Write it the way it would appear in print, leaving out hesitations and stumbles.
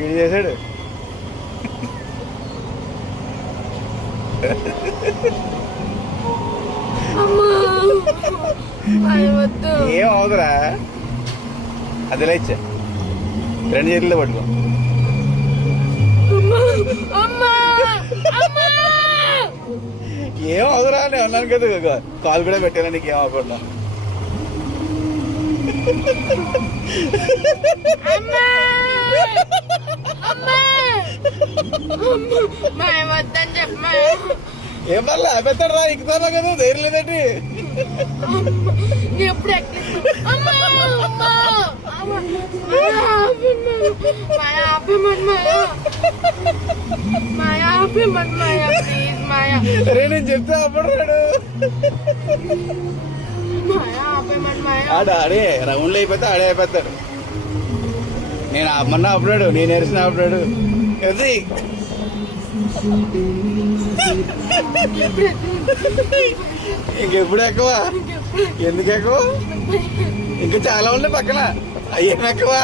వీడు చేశాడు. ఏం అవదురా, అదిలా ఇచ్చా, రెండు చేతులతో పట్టుకో. ఏం అవదురా నేను అన్నాను కదా, కాల్ కూడా పెట్టాను నీకు ఏం అవ్వకుండా. ఏం పర్లే పెద్దాడు రా, ఎక్కుతారా కదా, ధైర్యం లేదండి. ఎప్పుడు అరే నేను చెప్తే అప్పుడు రాడు. ఆడే రౌండ్లు అయిపోతే ఆడే అయిపోతాడు. నేను ఆపమన్నా ఆపడాడు, నేను ఎరిసిన ఆపడాడు. అది ఇంకెప్పుడు ఎక్కువ, ఎందుకు ఎక్కువ, ఇంకా చాలా ఉన్నాయి పక్కన, అయ్యేం ఎక్కువ.